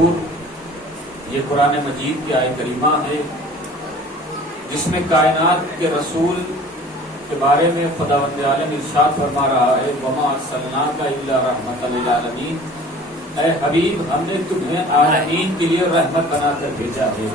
النور، یہ قرآن مجید کی آیت کریمہ ہے جس میں کائنات کے رسول کے بارے میں خداوند عالم ارشاد فرما رہا ہے وَمَا أَرْسَلْنَاكَ إِلَّا رَحْمَةً لِلْعَالَمِينَ، اے حبیب ہم نے تمہیں عالمین کے لیے رحمت بنا کر بھیجا ہے۔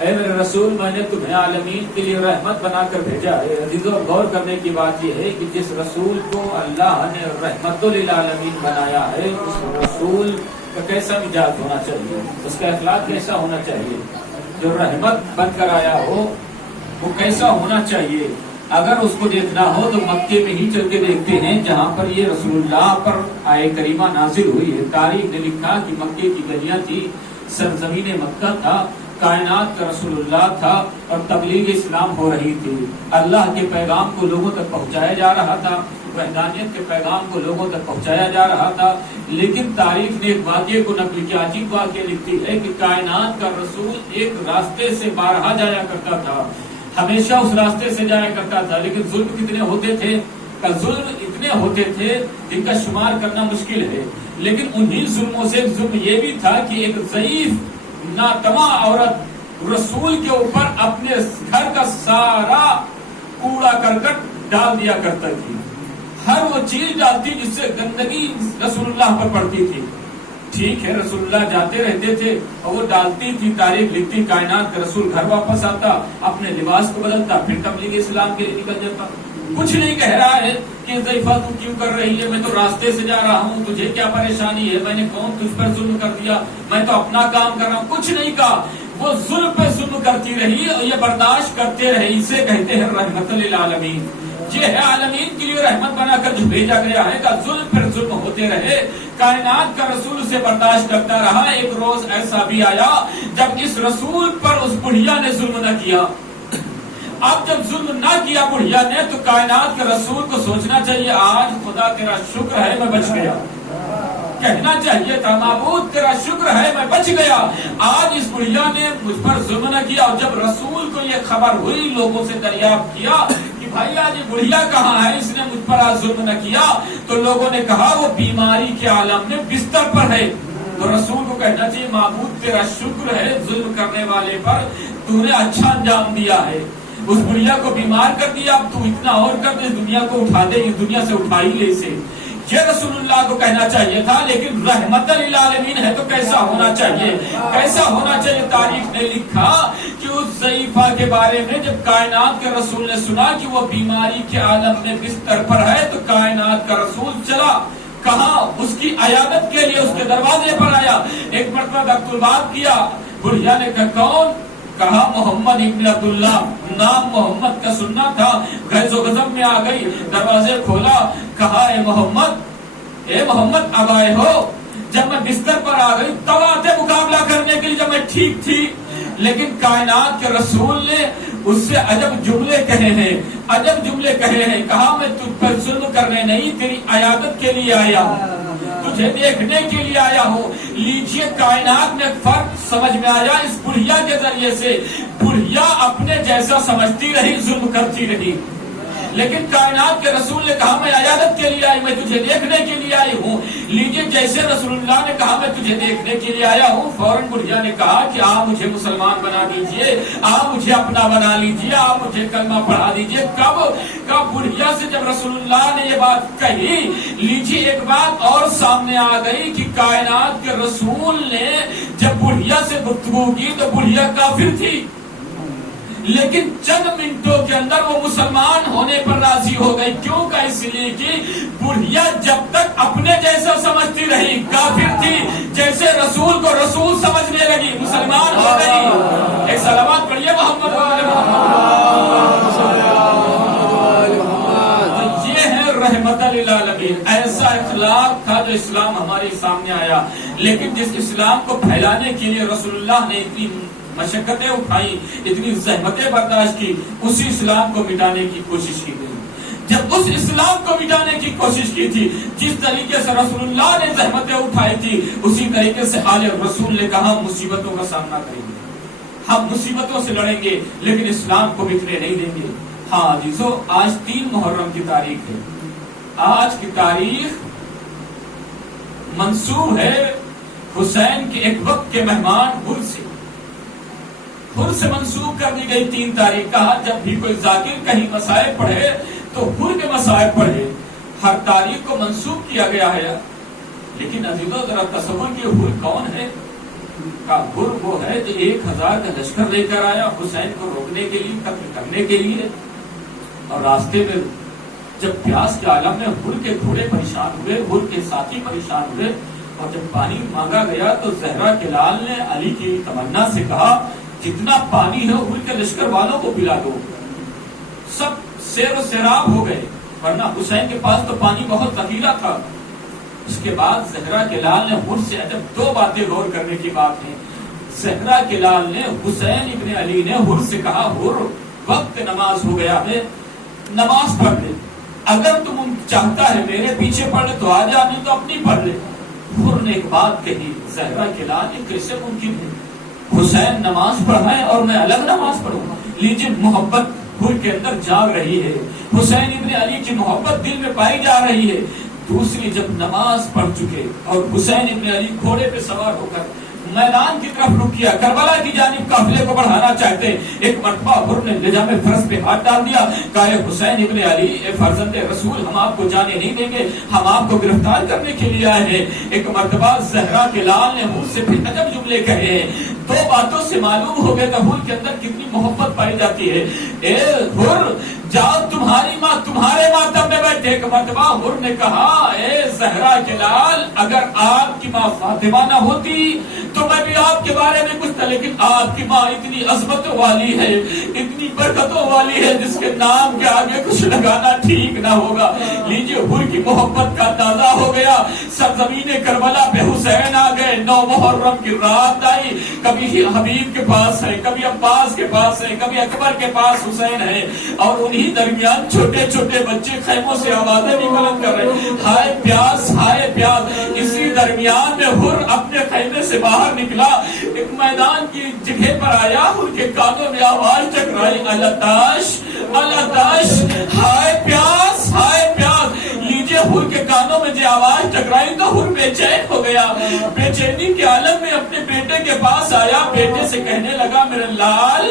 اے میرے رسول میں نے تمہیں عالمین کے لیے رحمت بنا کر بھیجا ہے۔ عزیزو غور کرنے کی بات یہ ہے کہ جس رسول کو اللہ نے رحمت للعالمین بنایا ہے اس رسول کا کیسا مزاج ہونا چاہیے، اس کا اخلاق کیسا ہونا چاہیے، جو رحمت بن کر آیا ہو وہ کیسا ہونا چاہیے۔ اگر اس کو دیکھنا ہو تو مکے میں ہی چل کے دیکھتے ہیں جہاں پر یہ رسول اللہ پر آیت کریمہ نازل ہوئی ہے۔ تاریخ نے لکھا کہ مکے کی گلیاں تھی، سرزمین مکہ تھا، کائنات کا رسول اللہ تھا اور تبلیغ اسلام ہو رہی تھی۔ اللہ کے پیغام کو لوگوں تک پہنچایا جا رہا تھا، وحدانیت کے پیغام کو لوگوں تک پہنچایا جا رہا تھا، لیکن تاریخ نے ایک واقعے کو نقل کیا، عجیب واقعہ لکھتی ہے کہ کائنات کا رسول ایک راستے سے بارہا جایا کرتا تھا، ہمیشہ اس راستے سے جایا کرتا تھا، لیکن ظلم کتنے ہوتے تھے، ظلم اتنے ہوتے تھے جن کا شمار کرنا مشکل ہے۔ لیکن انہی ظلموں سے ظلم یہ بھی تھا کہ ایک ضعیف ناتواں عورت رسول کے اوپر اپنے گھر کا سارا کوڑا کرکٹ ڈال دیا کرتا تھی، ہر وہ چیز ڈالتی جس سے گندگی رسول اللہ پر پڑتی تھی۔ ٹھیک ہے رسول اللہ جاتے رہتے تھے اور وہ ڈالتی تھی، تاریخ لکھتی کائنات کا رسول گھر واپس آتا، اپنے لباس کو بدلتا، پھر تبلیغ اسلام کے لیے نکل جاتا۔ کچھ نہیں کہہ رہا ہے کہ ضعیفہ تو کیوں کر رہی ہے، میں تو راستے سے جا رہا ہوں، تجھے کیا پریشانی ہے، میں نے کون تجھ پر ظلم کر دیا، میں تو اپنا کام کر رہا ہوں، کچھ نہیں کہا۔ وہ ظلم پہ ظلم کرتی رہی اور یہ برداشت کرتے رہے، اسے کہتے ہیں رحمت للعالمین۔ یہ ہے عالمین کے لیے رحمت بنا کر جو بھیجا گیا ہے کہ ظلم پھر ظلم ہوتے رہے، کائنات کا رسول اسے برداشت کرتا رہا۔ ایک روز ایسا بھی آیا جب اس رسول پر اس بڑھیا نے ظلم نہ کیا۔ اب جب ظلم نہ کیا بڑھیا نے تو کائنات کے رسول کو سوچنا چاہیے آج خدا تیرا شکر ہے میں بچ گیا، کہنا چاہیے تھا معبود تیرا شکر ہے میں بچ گیا، آج اس بڑھیا نے مجھ پر ظلم نہ کیا۔ اور جب رسول کو یہ خبر ہوئی، لوگوں سے دریافت کیا کہ بھائی آج یہ بڑھیا کہاں ہے، اس نے مجھ پر آج ظلم نہ کیا، تو لوگوں نے کہا وہ بیماری کے عالم میں بستر پر ہے۔ تو رسول کو کہنا چاہیے معبود تیرا شکر ہے ظلم کرنے والے پر تو نے اچھا انجام دیا ہے، اس بڑھیا کو بیمار کر دیا، اب تو اتنا اور کر دے، اس دنیا کو اٹھا دے، اس دنیا سے اٹھا ہی لے اسے۔ یہ رسول اللہ کو کہنا چاہیے تھا، لیکن رحمت للعالمین ہے تو کیسا ہونا چاہیے، کیسا ہونا چاہیے۔ تاریخ نے لکھا کہ اس ضعیفہ کے بارے میں جب کائنات کے رسول نے سنا کہ وہ بیماری کے عالم میں بستر پر ہے تو کائنات کا رسول چلا کہاں، اس کی عیادت کے لیے اس کے دروازے پر آیا، ایک مرتبہ دخت الباب کیا، بڑھیا نے کہا کون، کہا محمد ابن عبداللہ، نام محمد کا سننا تھا، غیظ و غضب میں آ گئی، دروازے کھولا، کہا اے محمد اب آئے ہو۔ جب میں بستر پر آ گئی تب آتے مقابلہ کرنے کے لیے جب میں ٹھیک تھی، لیکن کائنات کے رسول نے اس سے عجب جملے کہے ہیں، عجب جملے کہے ہیں، کہا میں تجھ پر ظلم کرنے نہیں تیری عیادت کے لیے آیا ہوں، تجھے دیکھنے کے لیے آیا ہوں۔ لیجیے کائنات میں فرق سمجھ میں آیا اس بڑھیا کے ذریعے سے۔ بڑھیا اپنے جیسا سمجھتی رہی، ظلم کرتی رہی، لیکن کائنات کے رسول نے کہا میں عیادت کے لیے آئی، میں تجھے دیکھنے کے لیے آئی ہوں۔ لیجیے جیسے رسول اللہ نے کہا میں تجھے دیکھنے کے لیے آیا ہوں، فوراً بڑھیا نے کہا کہ آپ مجھے مسلمان بنا دیجئے، آپ مجھے اپنا بنا لیجئے، آپ مجھے کلمہ پڑھا دیجئے۔ کب بڑھیا سے جب رسول اللہ نے یہ بات کہی، لیجیے ایک بات اور سامنے آ گئی کہ کائنات کے رسول نے جب بڑھیا سے گفتگو کی تو بڑھیا کافر تھی، لیکن چند منٹوں کے اندر وہ مسلمان ہونے پر راضی ہو گئی۔ کیوں کا؟ اس لیے کہ بڑھیا جب تک اپنے جیسا سمجھتی رہی کافر تھی، جیسے رسول کو رسول سمجھنے لگی مسلمان ہو گئی۔ ایک سلامات پڑھیے محمد وعلی محمد۔ یہ ہے رحمت للعالمین، ایسا اخلاق تھا جو اسلام ہمارے سامنے آیا، لیکن جس اسلام کو پھیلانے کے لیے رسول اللہ نے اتنی مشقتیں اٹھائی، اتنی زحمتیں برداشت کی، اسی اسلام کو مٹانے کی کوشش کی گئی۔ جب اس اسلام کو مٹانے کی کوشش کی تھی، جس طریقے سے رسول اللہ نے زحمتیں اٹھائی تھی، اسی طریقے سے آج رسول نے کہا مصیبتوں کا سامنا کریں گے، ہم مصیبتوں سے لڑیں گے، لیکن اسلام کو بکھرے نہیں دیں گے۔ ہاں عزیزو، آج 3 محرم کی تاریخ ہے، آج کی تاریخ منسوب ہے حسین کے ایک وقت کے مہمان حر سے منسوخ کر دی گئی 3 تاریخ. کہا جب بھی کوئی ذاکر کہیں مسائل پڑھے تو حر کے مسائل پڑھے. ہر تاریخ کو منسوخ کیا گیا ہے. لیکن عزیزوں ذرا تصور کی حر کون ہے؟ حر وہ ہے جو 1000 کا لشکر لے کر آیا حسین کو روکنے کے لیے، قتل کرنے کے لیے. اور راستے میں جب پیاس کے عالم میں حر کے گھوڑے پریشان ہوئے، حر کے ساتھی پریشان ہوئے، اور جب پانی مانگا گیا تو زہرا کے لال نے علی کی تمنا سے کہا جتنا پانی ہے حر کے لشکر والوں کو پلا دو. سب سیر و سیراب ہو گئے، ورنہ حسین کے پاس تو پانی بہت ذخیرہ تھا. اس کے بعد زہرا کے لال نے حر سے جب 2 باتیں غور کرنے کی بات ہے. زہرا کے لال نے حسین ابن علی نے حر سے کہا حر وقت نماز ہو گیا ہے، نماز پڑھ لے. اگر تم چاہتا ہے میرے پیچھے پڑھ لے تو آ جا، نہیں تو اپنی پڑھ لے. حر نے ایک بات کہی. زہرا کے لال یہ کیسے ممکن ہے؟ حسین نماز پڑھائے اور میں الگ نماز پڑھوں؟ لیجیے محبت حر کے اندر جاگ رہی ہے، حسین ابن علی کی محبت دل میں پائی جا رہی ہے. دوسری جب نماز پڑھ چکے اور حسین ابن علی گھوڑے پہ سوار ہو کر میدان کی طرف رک کیا، کربلا کی جانب قافلے کو بڑھانا چاہتے، ایک مرتبہ حر نے لجام فرس پہ ہاتھ ڈال دیا. کہا اے حسین ابن علی، اے فرزند رسول، ہم آپ کو جانے نہیں دیں گے، ہم آپ کو گرفتار کرنے کے لیے آئے ہیں. ایک مرتبہ زہرا کے لال نے حر سے پھر عجب جملے کہے ہیں. 2 باتوں سے معلوم ہو گیا کہ حر کے اندر کتنی محبت پائی جاتی ہے. اے حر جاؤ، تمہاری ماں تمہارے ماتم میں بیٹھے. ایک مرتبہ حر نے کہا اے زہرا کے لال، اگر آپ کی ماں فاطمہ نہ ہوتی تو میں بھی آپ کے بارے میں کچھ تھا، لیکن آپ کی ماں اتنی عظمتوں والی ہے، اتنی برکتوں والی ہے، جس کے نام کے آگے کچھ لگانا ٹھیک نہ ہوگا. لیجیے حر کی محبت کا اندازہ ہو گیا. سرزمین کربلا پہ حسین آ گئے. 9 محرم کی رات آئی. کبھی حبیب کے پاس ہے، کبھی عباس کے پاس ہے، کبھی اکبر کے پاس حسین ہے، اور انہی درمیان چھوٹے چھوٹے بچے خیموں سے آوازیں بھی بلند کر رہے، ہائے پیاس، ہائے پیاس. اسی درمیان میں حر اپنے خیمے سے باہر نکلا، ایک میدان کی جگہ پر آیا. حر کے کانوں میں آواز ٹکرائی، الاتش الاتش، ہائے پیاس، ہائے پیاس. لیجیے حر کے کانوں میں جو آواز ٹکرائی تو حر بے چین ہو گیا. بے چینی کے عالم میں اپنے بیٹے کے پاس آیا، بیٹے سے کہنے لگا میرے لال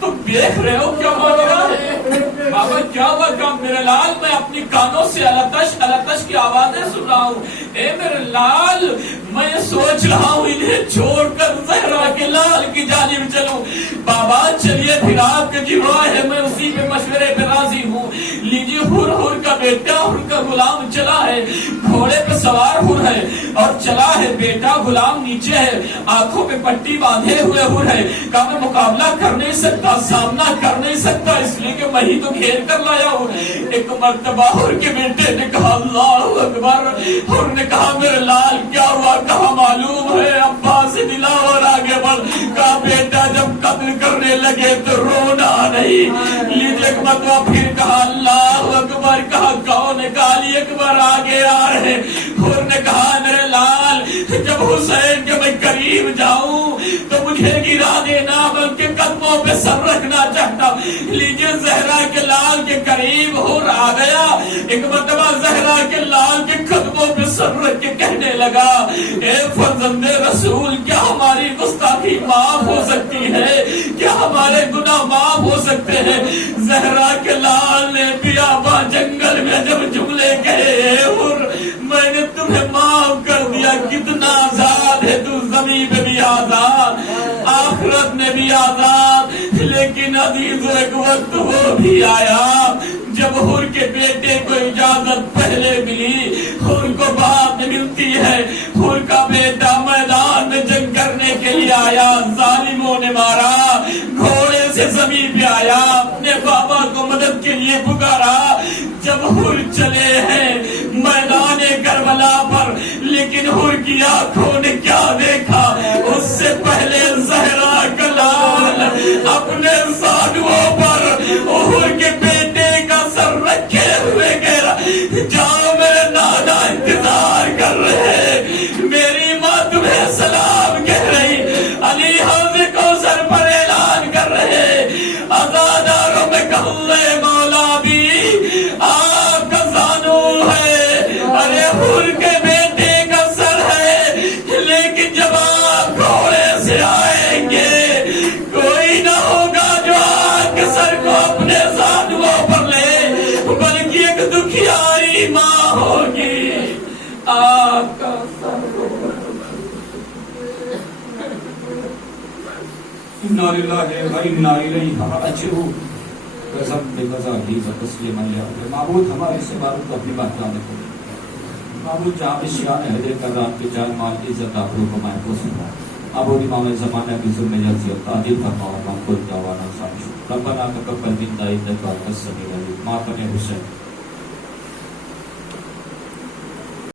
تم دیکھ رہے ہو کیا ہو رہا ہے؟ بابا کیا ہوا؟ کیا میرے لال میں اپنی کانوں سے الاتش الاتش کی آوازیں سن رہا ہوں. اے میرے لال میں سوچ رہا ہوں انہیں چھوڑ کر زہرا کے لال کی جانب چلوں. بابا چلیے پھر آپ کے جوڑا ہے، میں اسی پہ مشورے پہ راضی ہوں. لیجیے حر کا بیٹا، حر کا غلام چلا ہے، گھوڑے پہ سوار حر ہے اور چلا ہے. بیٹا غلام نیچے ہے، آنکھوں پہ پٹی باندھے ہوئے حر ہے. کہا میں مقابلہ کر نہیں سکتا، سامنا کر نہیں سکتا، اس لیے کہ میں ہی تو گھیر کر لایا ہوں. ایک مرتبہ حر کے بیٹے نے کہا اللہ اکبر. حر نے کہا میرے لال کیا ہوا؟ کہا معلوم ہے ابا سے دلا اور آگے بڑھ. کہا بیٹا جب قتل کرنے لگے تو رونا نہیں. لیجیے ایک مرتبہ پھر کہا اللہ اکبر. کہا کون ہے؟ کہا علی اکبر آگے آ رہے. حر نے کہا میرے لال جب حسین کے میں قریب جاؤں تو مجھے گرا دینا، بلکہ قدموں پہ سر رکھنا چاہتا. لیجیے زہرا کے لال کے قریب حر آ گیا. ایک مرتبہ زہرا کے لال کے قدموں پہ سر رکھ کے کہنے لگا اے فرزند رسول، کیا ہماری گستاخی معاف ہو سکتی ہے؟ کیا ہمارے گناہ معاف ہو سکتے ہیں؟ زہرا کے لال نے بیاباں جنگل میں جب جملے کہے اے حر میں نے تمہیں معاف کر دیا، کتنا آزاد ہے تو، زمین پہ بھی آزاد، آخرت میں بھی آزاد. لیکن عزیز ایک وقت وہ بھی آیا جب حر کے بیٹے کو اجازت پہلے ملی، حر کو بعد میں ملتی ہے. حر کا بیٹا میدان میں جنگ کرنے کے لیے آیا، ظالموں نے مارا، گھوڑے سے زمین پہ آیا، اپنے بابا کو مدد کے لیے پکارا. جب حر چلے ہیں میدان کربلا پر، لیکن حر کی آنکھوں نے کیا دیکھا؟ اس سے پہلے زہرا کا لال اپنے زانووں پر حر کے بیٹے کا سر رکھے ہوئے گیا. جاؤ میرے نانا انتظار کر رہے، میری ماں تمہیں سلام کہہ رہی، علی حوض کوثر پر اعلان کر رہے، آزاداروں میں کہوں اے مولا بھی آپ کا زانو ہے. ارے حر کے بیٹے کا سر ہے، لیکن کی ماں ہوگی آپ کا سر انا للہ و انا الیہ راجعون قسم بقضا ہی و تسلیما للہ معبود ہمارے اس عبادت کو اپنی بات جانے کو معبود جہاں میں شیعان اہل کرام کے جان مال عزت آبرو کو محفوظ فرما معبود امام زمانہ کی ظلم جلسی اور تعجب فرما اور مقبول دعوانا سامش ربنا تقبل منا انک انت السمیع العلیم ماتم حسین